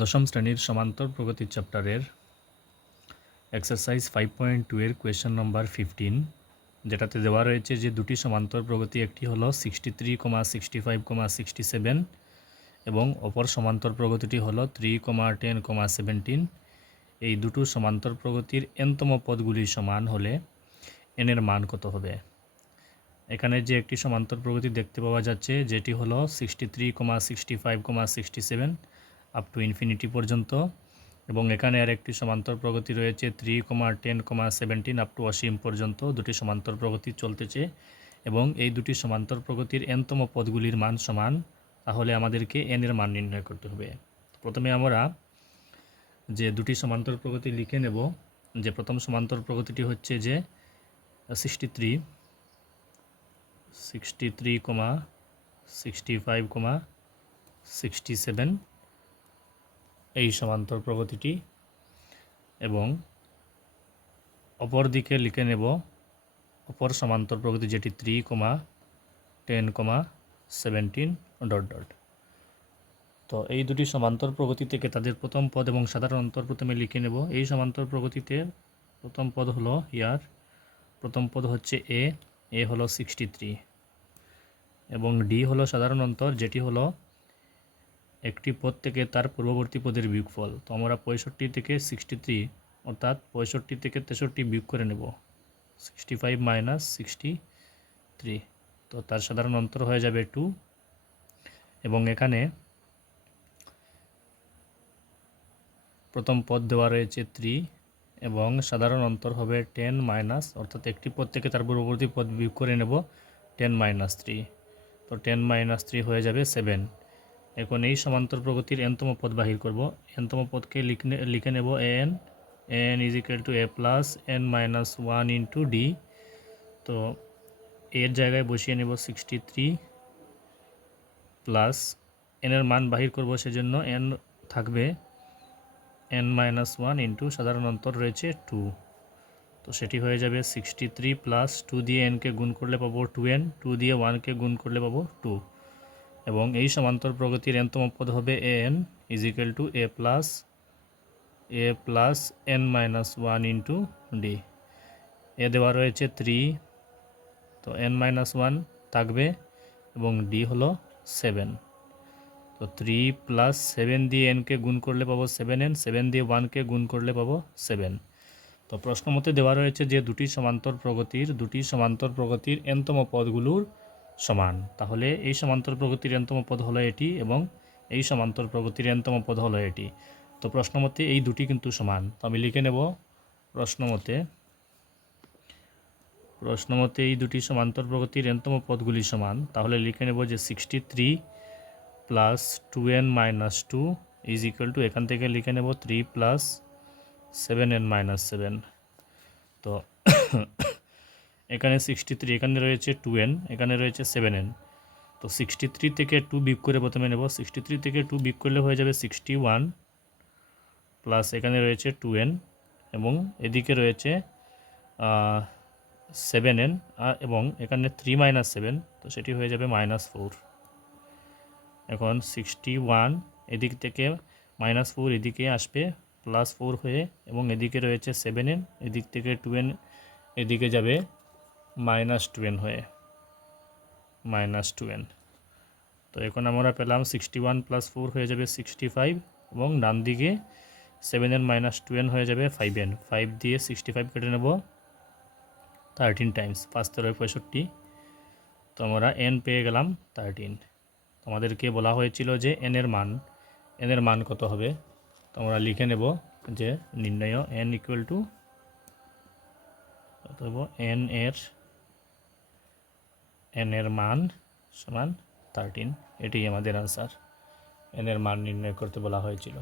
দশম শ্রেণীর সমান্তর প্রগতি চ্যাপ্টারের এক্সারসাইজ 5.2 এর কোয়েশ্চেন নম্বর 15, যেটাতে দেওয়া রয়েছে যে দুটি সমান্তর প্রগতি, একটি হলো 63,65,67 এবং অপর সমান্তর প্রগতিটি হলো 3,10,17। এই দুটো সমান্তর প্রগতির এনতম পদগুলি সমান হলে এন এর মান কত হবে। এখানে যে একটি সমান্তর প্রগতি দেখতে পাওয়া যাচ্ছে, যেটি হলো 63,65,67 আপ টু ইনফিনিটি পর্যন্ত, এবং এখানে আর একটি সমান্তর প্রগতি রয়েছে 3,10,17 আপ টু অসীম পর্যন্ত। দুটি সমান্তর প্রগতি চলতেছে এবং এই দুটি সমান্তর প্রগতির এনতম পদগুলির মান সমান, তাহলে আমাদেরকে এন এর মান নির্ণয় করতে হবে। প্রথমে আমরা যে দুটি সমান্তর প্রগতি লিখে নেব। যে প্রথম সমান্তর প্রগতিটি হচ্ছে যে 63,65,67 এই সমান্তর প্রগতিটি, এবং অপর দিকে লিখে নেব অপর সমান্তর প্রগতি যেটি 3,10,17 ... তো এই দুটি সমান্তর প্রগতি থেকে তাদের প্রথম পদ এবং সাধারণ অন্তর প্রথমে লিখে নেব। এই সমান্তর প্রগতিতে প্রথম পদ হলো প্রথম পদ হচ্ছে এ হলো 63 এবং ডি হলো সাধারণ অন্তর, যেটি হলো একটি পদ থেকে তার পূর্ববর্তী পদের বিয়োগফল। তো আমরা 65 থেকে 63 অর্থাৎ 65 থেকে 63 বিয়োগ করে নেব, 65 মাইনাস 63, তো তার সাধারণ অন্তর হয়ে যাবে 2। এবং এখানে প্রথম পদ দেওয়া রয়েছে 3 এবং সাধারণ অন্তর হবে 10 মাইনাস, অর্থাৎ একটি পদ থেকে তার পূর্ববর্তী পদ বিয়োগ করে নেব 10 মাইনাস 3, তো 10 মাইনাস 3 হয়ে যাবে 7। এখন এই সমান্তর প্রগতির এনতম পদ বাহির করব। এনতম পদকে লিখে নেব N is equal to A plus N minus 1 into D. তো এর জায়গায় বসিয়ে নেব 63 প্লাস এনের মান বাহির করব, সেজন্য এন থাকবে এন মাইনাস 1 ইন্টু সাধারণ অন্তর রয়েছে 2, তো সেটি হয়ে যাবে 63 প্লাস 2 দিয়ে এনকে গুণ করলে পাবো 2n, 2 দিয়ে 1কে গুণ করলে পাবো 2, এবং এই সমান্তর প্রগতির এনতম পদ হবে N is equal to A plus N minus 1 into D. এ দেওয়া রয়েছে 3, তো এন মাইনাস 1 থাকবে এবং ডি হলো 7, তো 3 প্লাস 7 দিয়ে এনকে গুণ করলে পাবো 7n, 7 দিয়ে 1কে গুণ করলে পাবো 7। তো প্রশ্ন মতে দেওয়া রয়েছে যে দুটি সমান্তর প্রগতির এনতম পদগুলোর সমান, তাহলে এই সমান্তর প্রগতির এনতম পদ হলো এটি এবং এই সমান্তর প্রগতির এনতম পদ হলো এটি। তো প্রশ্ন মতে এই দুটি কিন্তু সমান, তো আমি লিখে নেব প্রশ্ন মতে এই দুটি সমান্তর প্রগতির এনতম পদগুলি সমান, তাহলে লিখে নেব যে 63 plus 2n minus 2 is equal two, এখান থেকে লিখে নেব 3 প্লাস 7n মাইনাস 7। তো এখানে 63, এখানে রয়েছে 2n, এখানে রয়েছে 7n, তো 63 থেকে 2 বিয়োগ করে প্রথমে নেব। 63 থেকে 2 বিয়োগ করলে হয়ে যাবে 61 প্লাস এখানে রয়েছে 2n এবং এদিকে রয়েছে 7n এবং এখানে 3 মাইনাস 7, তো সেটি হয়ে যাবে -4। এখন 61 এদিক থেকে -4 এদিকে আসবে +4 হয়ে, এবং এদিকে রয়েছে 7n, এদিক থেকে 2n এদিকে যাবে -2n হয়ে, -2n। তো এখন আমরা পেলাম 61 + 4 হয়ে যাবে 65, এবং ডান দিকে 7n - 2n হয়ে যাবে 5n। 5 দিয়ে 65 কেটে নেব 13 টাইমস, 5 × 65, তো আমরা n পেয়ে গেলাম 13। আমাদেরকে বলা হয়েছিল যে এন এর মান কত হবে, তো আমরা লিখে নেব যে নির্ণয় n ইকুয়াল টু কত হবে, n এর মান সমান 13। এটাই আমাদের আনসার, n এর মান নির্ণয় করতে বলা হয়েছিল।